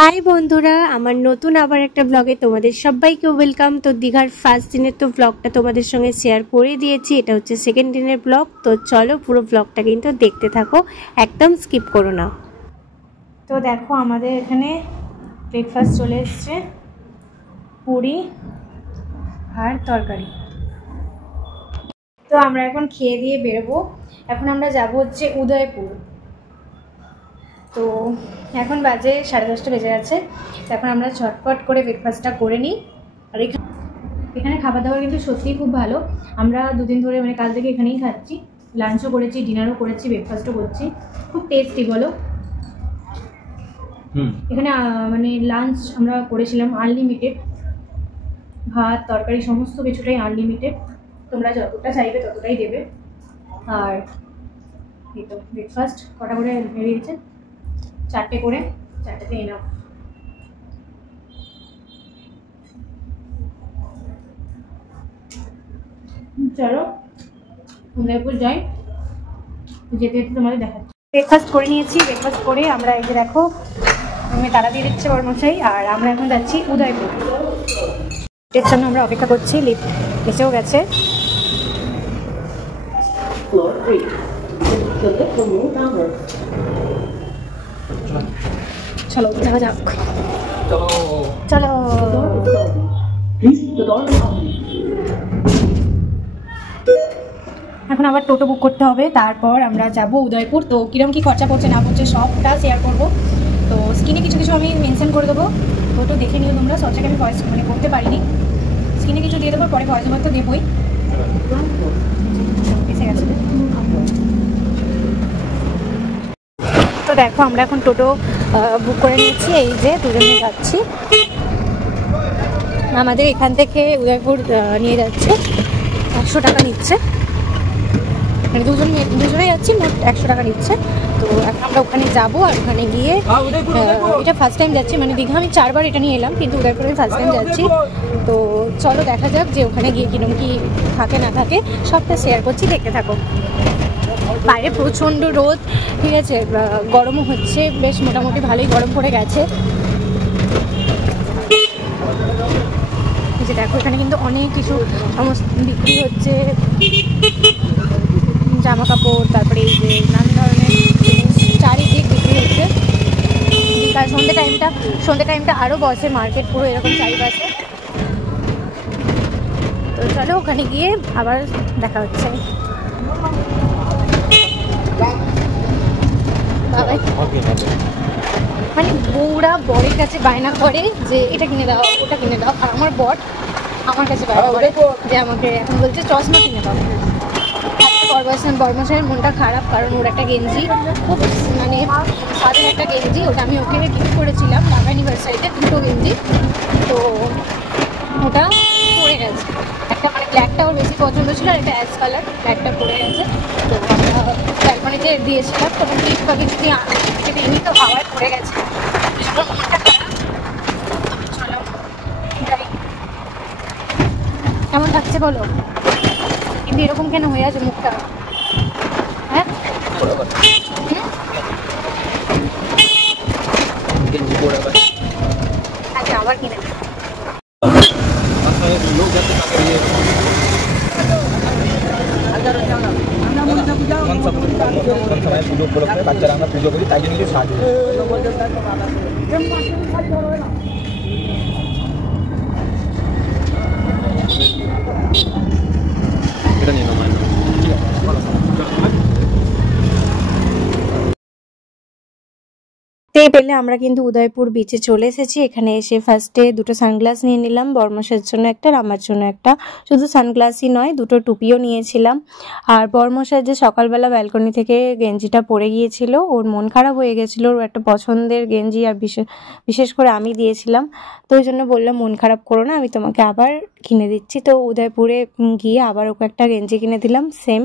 High বন্ধুরা, আমার নতুন আবার একটা ব্লগে তোমাদের সবাইকে ওয়েলকাম। তো দীঘার ফার্স্ট দিনের তো ব্লগটা তোমাদের সঙ্গে শেয়ার করে দিয়েছি, এটা হচ্ছে সেকেন্ড দিনের ব্লগ। তো চলো পুরো ব্লগটা কিন্তু দেখতে থাকো, একদম স্কিপ করো না। তো দেখো আমাদের এখানে ব্রেকফাস্ট চলে এসছে, পুরি আর তরকারি। তো আমরা এখন খেয়ে দিয়ে বেরোবো। এখন আমরা যাব হচ্ছে উদয়পুর। তো এখন বাজে 10:30 বেজে গেছে। তো এখন আমরা ঝটপট করে ব্রেকফাস্টটা করে নিই। আর এখানে খাবার দাবার কিন্তু সত্যিই খুব ভালো। আমরা দুদিন ধরে মানে কাল থেকে এখানেই খাচ্ছি, লাঞ্চও করেছি, ডিনারও করেছি, ব্রেকফাস্টও করছি। খুব টেস্টি বলো। এখানে মানে লাঞ্চ আমরা করেছিলাম আনলিমিটেড, ভাত তরকারি সমস্ত কিছুটাই আনলিমিটেড, তোমরা যতটা চাইবে ততটাই দেবে। আর এই তো ব্রেকফাস্ট কটা করে বেরিয়েছে, 4টে করে, 4টেতে এনাফ। চলো উদয়পুর যাই, যেতে যেতে তোমাদের দেখাচ্ছি। ব্রেকফাস্ট করে নিয়েছি, ব্রেকফাস্ট করে আমরা এই যে দেখো আমি তারা দিয়ে দিচ্ছে বর্মশাই, আর আমরা এখন যাচ্ছি উদয়পুর। এর জন্য আমরা অপেক্ষা করছি, লিফট এসেও গেছে। চলো দেখা যাক, চলো। এখন আবার টোটো বুক করতে হবে, তারপর আমরা যাব উদয়পুর। তো কিরকম কি খরচা পড়ছে না পড়ছে সবটা শেয়ার করবো। তো স্ক্রিনে কিছু কিছু আমি মেনশন করে দেবো, টোটো দেখে নিও তোমরা। সবটাকে আমি ভয়েস মানে করতে পারিনি, স্ক্রিনে কিছু দিয়ে দেবো, পরে ভয়েস ওভার তো দেবই। এসে গেছে। তো দেখো আমরা এখন টোটো বুক করে নিচ্ছি, এই যে দুজনে যাচ্ছি। আমাদের এখান থেকে উদয়পুর নিয়ে যাচ্ছে, 100 টাকা নিচ্ছে, মানে দুজনেই যাচ্ছি, মোট 100 টাকা নিচ্ছে। তো এখন আমরা ওখানে যাবো, আর ওখানে গিয়ে এটা ফার্স্ট টাইম যাচ্ছি, মানে দীঘা আমি 4বার এটা নিয়ে এলাম, কিন্তু উদয়পুরে আমি ফার্স্ট টাইম যাচ্ছি। তো চলো দেখা যাক যে ওখানে গিয়ে কিরকম কি থাকে না থাকে, সবটা শেয়ার করছি, দেখতে থাকো। বাইরে প্রচণ্ড রোদ, ঠিক আছে, গরমও হচ্ছে, বেশ মোটামুটি ভালোই গরম পড়ে গেছে। যে দেখো এখানে কিন্তু অনেক কিছু সমস্ত বিক্রি হচ্ছে, জামা কাপড়, তারপরে এই যে নানা ধরনের জিনিস চারিদিক বিক্রি হচ্ছে। আর সন্ধ্যে টাইমটা আরও বসে মার্কেট পুরো এরকম চারিপাশে। তো চলো ওখানে গিয়ে আবার দেখা হচ্ছে। মানে বউরা বরের কাছে বায়না করে যে এটা কিনে দাও ওটা কিনে দাও, আর আমার বর আমার কাছে বায়না করে যে আমাকে এখন বলছে চশমা কিনে দাও। বর্মশাইয়ের মনটা খারাপ, কারণ ওর একটা গেঞ্জি, খুব মানে সাদের একটা গেঞ্জি, ওটা আমি ওকে গিফট করেছিলাম লাভ অ্যানিভার্সারিতে, 2টো গেঞ্জি। তো ওটা পড়ে গেছে, একটা মানে ব্ল্যাকটা ওর বেশি পছন্দ ছিল, আর একটা অ্যাশ কালার, ব্ল্যাকটা পড়ে গেছে। তো আমরা ব্যালকনিতে দিয়েছিলাম, তখন গিফট বা কিছু দিইনি, তো হাওয়ায় পড়ে গেছে, মনটা খারাপ। চলো যাই। কেমন লাগছে বলো, কিন্তু এরকম কেন হয়ে আছে মুখটা? হ্যাঁ আচ্ছা, আবার কিনে বাচ্চারা আমরা পুজো করি, তাই জন্য কিছু সাহায্য এটা নিয়ে নাও। পেলে আমরা কিন্তু উদয়পুর বিচে চলে এসেছি। এখানে এসে ফার্স্টে 2টো সানগ্লাস নিয়ে নিলাম, বর্মশের জন্য একটা, আর আমার জন্য একটা। শুধু সানগ্লাসই নয়, 2টো টুপিও নিয়েছিলাম। আর বর্মশার যে সকালবেলা ব্যালকনি থেকে গেঞ্জিটা পরে গিয়েছিল, ওর মন খারাপ হয়ে গেছিলো, ওর একটা পছন্দের গেঞ্জি, আর বিশেষ করে আমি দিয়েছিলাম। তো ওই জন্য বললাম মন খারাপ করো না, আমি তোমাকে আবার কিনে দিচ্ছি। তো উদয়পুরে গিয়ে আবার ওকে একটা গেঞ্জি কিনে দিলাম, সেম,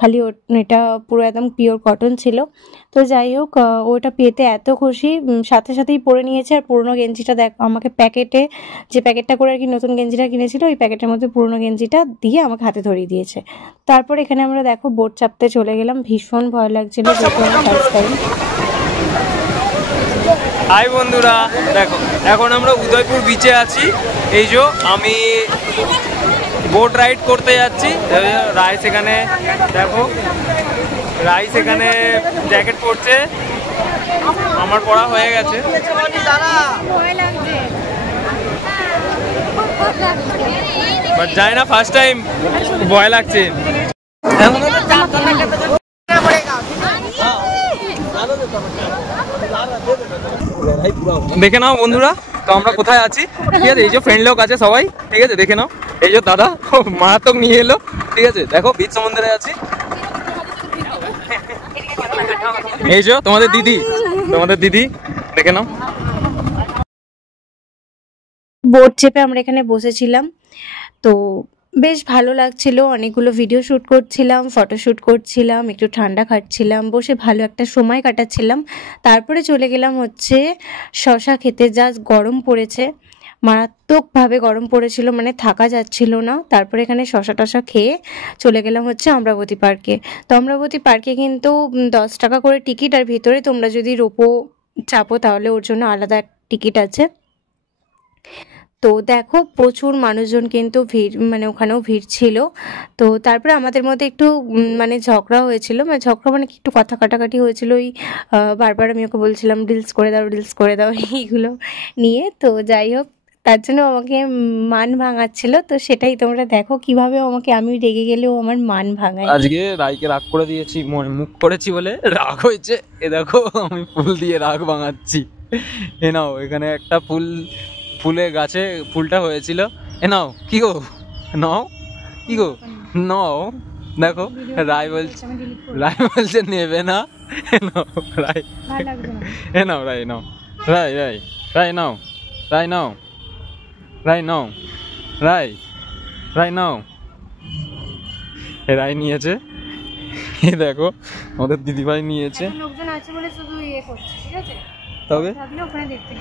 খালি এটা পুরো একদম পিওর কটন ছিল। তো যাই হোক, ওটা পেতে এত খুশি, সাথে সাথেই পরে নিয়েছে। আর পুরোনো গেঞ্জিটা দেখ আমাকে প্যাকেটে, যে প্যাকেটটা করে আর কি নতুন গেঞ্জিটা কিনেছিল, ওই প্যাকেটের মধ্যে পুরোনো গেঞ্জিটা দিয়ে আমাকে হাতে ধরিয়ে দিয়েছে। তারপর এখানে আমরা দেখো বোট চাপতে চলে গেলাম, ভীষণ ভয় লাগছিল, যেহেতু আমার ফার্স্ট টাইম। হাই বন্ধুরা, দেখো এখন আমরা উদয়পুর বিচে আছি। এই যে আমি বোট রাইড করতে যাচ্ছি। রাইস এখানে দেখো, রাইস এখানে জ্যাকেট পরছে, আমার পড়া হয়ে গেছে। বাট যাই না, ফার্স্ট টাইম ভয় লাগছে। দেখে নাও বন্ধুরা, তো আমরা কোথায় আছি, ঠিক আছে? এই যে ফ্রেন্ড লোক আছে সবাই, ঠিক আছে? দেখে নাও, এই যে দাদা মারাত্মক নিয়ে এলো, ঠিক আছে? দেখো বিচ সমুদ্রে আছি। এই যে তোমাদের দিদি দেখে নাও। বোট চেপে আমরা এখানে বসেছিলাম, তো বেশ ভালো লাগছিল। অনেকগুলো ভিডিও শ্যুট করছিলাম, ফটোশ্যুট করছিলাম, একটু ঠান্ডা খাচ্ছিলাম, বসে ভালো একটা সময় কাটাচ্ছিলাম। তারপরে চলে গেলাম হচ্ছে শশা খেতে। যা গরম পড়েছে, মারাত্মকভাবে গরম পড়েছিল, মানে থাকা যাচ্ছিল না। তারপরে এখানে শশা টশা খেয়ে চলে গেলাম হচ্ছে অমরাবতী পার্কে। তো অমরাবতী পার্কে কিন্তু 10 টাকা করে টিকিট, আর ভিতরে তোমরা যদি রোপো চাপো তাহলে ওর জন্য আলাদা টিকিট আছে। তো দেখো প্রচুর মানুষজন কিন্তু ভিড়, মানে ওখানেও ভিড় ছিল। তো তারপরে আমাদের মধ্যে একটু মানে ঝগড়া হয়েছিল, মানে ঝগড়া মানে একটু কথা কাটাকাটি হয়েছিল। ওই বারবার আমি ওকে বলছিলাম রিলস করে দাও এইগুলো নিয়ে। তো যাই হোক, তার জন্য আমাকে মান ভাঙাচ্ছিল। তো সেটাই তোমরা দেখো কিভাবে আমাকে, আমি রেগে গেলেও আমার মান ভাঙায়। আজকে রাইকে রাগ করে দিয়েছি, মুখ করেছি বলে রাগ হয়েছে। এ দেখো আমি ফুল দিয়ে রাগ ভাঙাচ্ছি। এ নাও, এখানে একটা ফুলের গাছে ফুলটা হয়েছিল। এ নাও, কি গো নাও, কি গো নাও। দেখো রাই বলছে নেবে না। এ নাও রাই, এ নাও রাই, নাও রাই, রাই নাও, রাই নাও, রাই নাও, রাই নাও। এ রাই নিয়েছে, এ দেখো আমাদের দিদিভাই নিয়েছে। লোকজন আছে বলে শুধু ইয়ে করছে, ঠিক আছে? তবে ওখানে দেখতে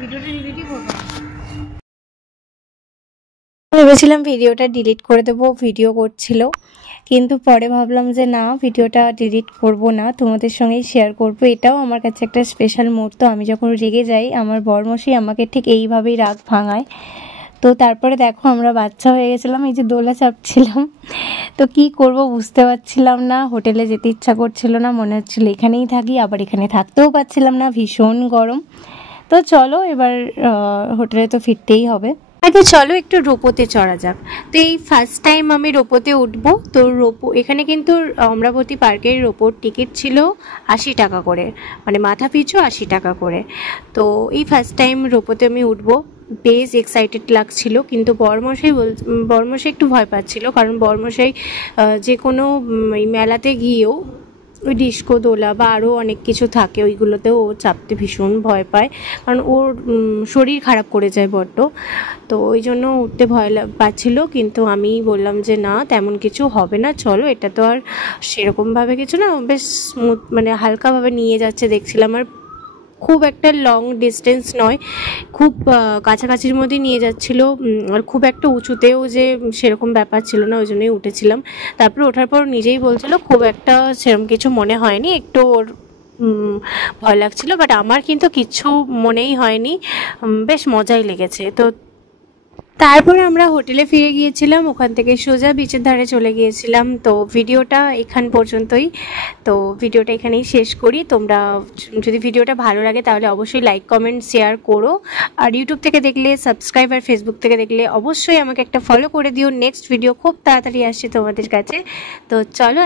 ভিডিওটা ডিলিটই করবো। ভেবেছিলাম ভিডিওটা ডিলিট করে দেবো, ভিডিও করছিল, কিন্তু পরে ভাবলাম যে না, ভিডিওটা ডিলিট করব না, তোমাদের সঙ্গেই শেয়ার করব। এটাও আমার কাছে একটা স্পেশাল মুহূর্ত। আমি যখন রেগে যাই, আমার বরমশাই আমাকে ঠিক এইভাবেই রাগ ভাঙায়। তো তারপরে দেখো আমরা বাচ্চা হয়ে গেছিলাম, এই যে দোলা চাপছিলাম। তো কি করব বুঝতে পারছিলাম না, হোটেলে যেতে ইচ্ছা করছিল না, মনে হচ্ছিল এখানেই থাকি, আবার এখানে থাকতেও পারছিলাম না, ভীষণ গরম। তো চলো এবার হোটেলে তো ফিরতেই হবে। আগে চলো একটু রোপোতে চড়া যাক। তো এই ফার্স্ট টাইম আমি রোপোতে উঠবো। তো রোপো এখানে কিন্তু অমরাবতী পার্কের রোপোর টিকিট ছিল 80 টাকা করে, মানে মাথা পিছু 80 টাকা করে। তো এই ফার্স্ট টাইম রোপোতে আমি উঠবো, বেশ এক্সাইটেড লাগছিল। কিন্তু বরমশাই একটু ভয় পাচ্ছিল, কারণ বরমশাই যে কোনো মেলাতে গিয়েও ওই ডিস্কো দোলা বা আরও অনেক কিছু থাকে, ওইগুলোতেও ও চাপতে ভীষণ ভয় পায়, কারণ ওর শরীর খারাপ করে যায় বড্ড। তো ওই জন্য উঠতে ভয় পাচ্ছিল। কিন্তু আমি বললাম যে না, তেমন কিছু হবে না, চলো, এটা তো আর সেরকমভাবে কিছু না, বেশ স্মুথ, মানে হালকাভাবে নিয়ে যাচ্ছে দেখছিলাম। আর খুব একটা লং ডিস্টেন্স নয়, খুব কাছাকাছির মধ্যে নিয়ে যাচ্ছিল, আর খুব একটা উঁচুতেও যে সেরকম ব্যাপার ছিল না, ওই জন্যই উঠেছিলাম। তারপরে ওঠার পর নিজেই বলছিল খুব একটা সেরকম কিছু মনে হয়নি, একটু ওর ভয় লাগছিল, বাট আমার কিন্তু কিচ্ছু মনেই হয়নি, বেশ মজাই লেগেছে। তো তারপরে আমরা হোটেলে ফিরে গিয়েছিলাম, ওখান থেকে সোজা বিচের ধারে চলে গিয়েছিলাম। তো ভিডিওটা এখান পর্যন্তই। তো ভিডিওটা এখানেই শেষ করি। তোমরা যদি ভিডিওটা ভালো লাগে তাহলে অবশ্যই লাইক কমেন্ট শেয়ার করো, আর ইউটিউব থেকে দেখলে সাবস্ক্রাইব, আর ফেসবুক থেকে দেখলে অবশ্যই আমাকে একটা ফলো করে দিও। নেক্সট ভিডিও খুব তাড়াতাড়ি আসছে তোমাদের কাছে। তো চলো।